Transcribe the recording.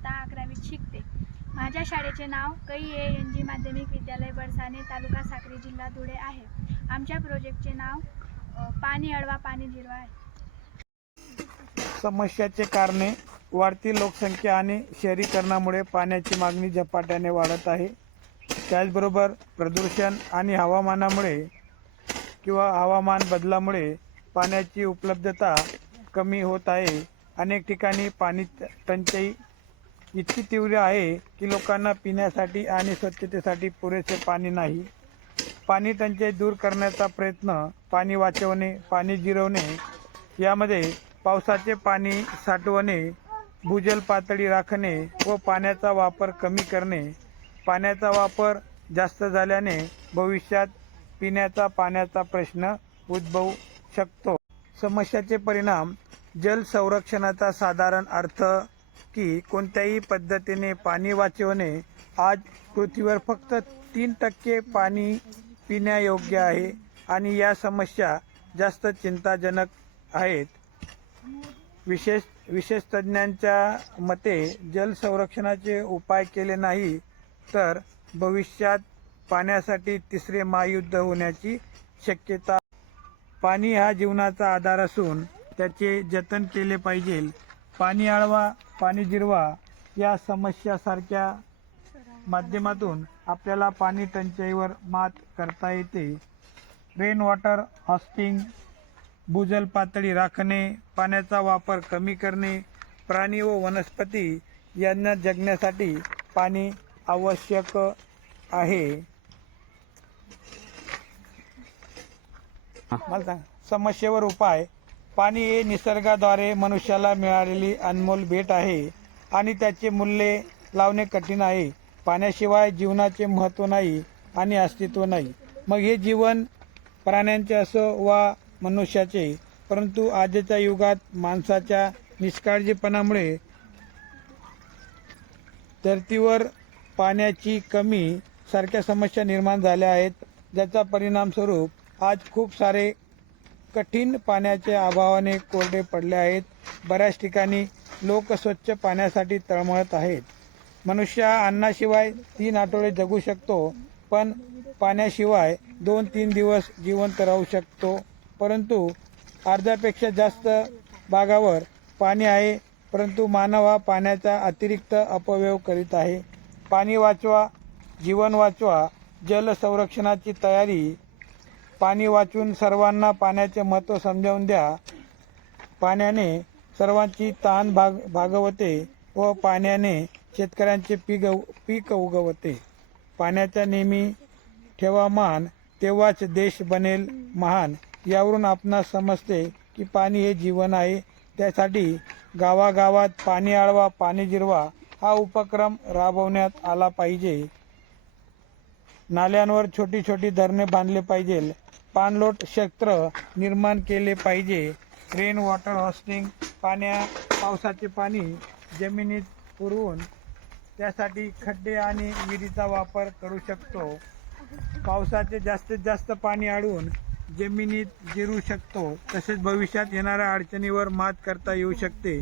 इयत्ता 11वीत शिकते। माझ्या शाळेचे नाव कै माध्यमिक विद्यालय बडसाने, तालुका साक्री, जिल्हा धुळे आहे। आमच्या प्रोजेक्टचे नाव पाणी अडवा पाणी जिरवा आहे। समस्याचे कारणे: वाढती लोकसंख्या आणि शहरीकरणामुळे पाण्याची मागणी झपाट्याने वाढत आहे। त्याचबरोबर प्रदूषण आणि हवामान बदलामुळे पाण्याची उपलब्धता कमी होत आहे। अनेक ठिकाणी पाणी टंचाई इतकी तीव्र आहे की लोकांना पिण्यासाठी आणि स्वच्छतेसाठी पुरेसे पाणी नाही। पाणी टंचाई दूर करण्याचा प्रयत्न: पाणी वाचवणे, पाणी जिरवणे, यामध्ये पावसाचे पाणी साठवणे, भूजल पातळी राखणे व पाण्याचा वापर कमी करणे। पाण्याचा वापर जास्त झाल्याने भविष्यात पिण्याचा पाण्याचा प्रश्न उद्भवू शकतो। समस्याचे परिणाम: जल संरक्षणाचा साधारण अर्थ की कोणत्याही पद्धतीने पाणी वाचवणे। आज पृथ्वीवर फक्त 3% पाणी पिण्यायोग्य आहे आणि या समस्या जास्त चिंताजनक आहेत। विशेषज्ञांच्या मते जल संरक्षणाचे उपाय केले नाही तर भविष्यात पाण्यासाठी तिसरे महायुद्ध होण्याची शक्यता। पाणी हा जीवनाचा आधार असून त्याचे जतन केले पाहिजे। पाणी अडवा पाणी जिरवा या समस्यासारख्या माध्यमातून आपल्याला पाणी टंचाईवर मात करता येते। रेन वॉटर हार्वेस्टिंग, भूजल पातळी राखणे, पाण्याचा वापर कमी करणे, प्राणी व वनस्पती यांना जगण्यासाठी पाणी आवश्यक आहे। समस्येवर उपाय: पाणी हे निसर्गाद्वारे मनुष्याला मिळालेली अनमोल भेट आहे आणि त्याचे मूल्य लावणे कठीण आहे। पाण्याशिवाय जीवनाचे महत्त्व नाही आणि अस्तित्व नाही। मग हे जीवन प्राण्यांचे असो वा मनुष्याचे। परंतु आजच्या युगात माणसाच्या निष्काळजीपणामुळे धर्तीवर पाण्याची कमी सारख्या समस्या निर्माण झाल्या आहेत, ज्याचा परिणाम स्वरूप आज खूप सारे कठीण पाण्याच्या अभावाने कोरडे पडले आहेत। बऱ्याच ठिकाणी लोक स्वच्छ पाण्यासाठी तळमळत आहेत। मनुष्य अन्नाशिवाय 3 आठवडे जगू शकतो, पण पाण्याशिवाय 2-3 दिवस जिवंत राहू शकतो। परंतु अर्ध्यापेक्षा जास्त भागावर पाणी आहे, परंतु मानव हा पाण्याचा अतिरिक्त अपव्यय करीत आहे। पाणी वाचवा, जीवन वाचवा, जल संरक्षणाची तयारी। पाणी वाचवून सर्वांना पाण्याचे महत्त्व समजावून द्या। पाण्याने सर्वांची तहान भागवते व पाण्याने शेतकऱ्यांचे पीक उगवते। पाण्याचा नेहमी ठेवा मान, तेव्हाच देश बनेल महान। यावरून आपणास समजते की पाणी हे जीवन आहे। त्यासाठी गावागावात पाणी अडवा पाणी जिरवा हा उपक्रम राबवण्यात आला पाहिजे। नाल्यांवर छोटी छोटी धरणे बांधले पाहिजे। पाणलोट क्षेत्र निर्माण केले पाहिजे। रेन वॉटर हार्वेस्टिंग, पावसाचे पाणी जमिनीत पुरवून त्यासाठी खड्डे आणि विहिरीचा वापर करू शकतो। पावसाचे जास्तीत जास्त पाणी अडवून जमिनीत जिरू शकतो। तसेच भविष्यात येणाऱ्या अडचणीवर मात करता येऊ शकते।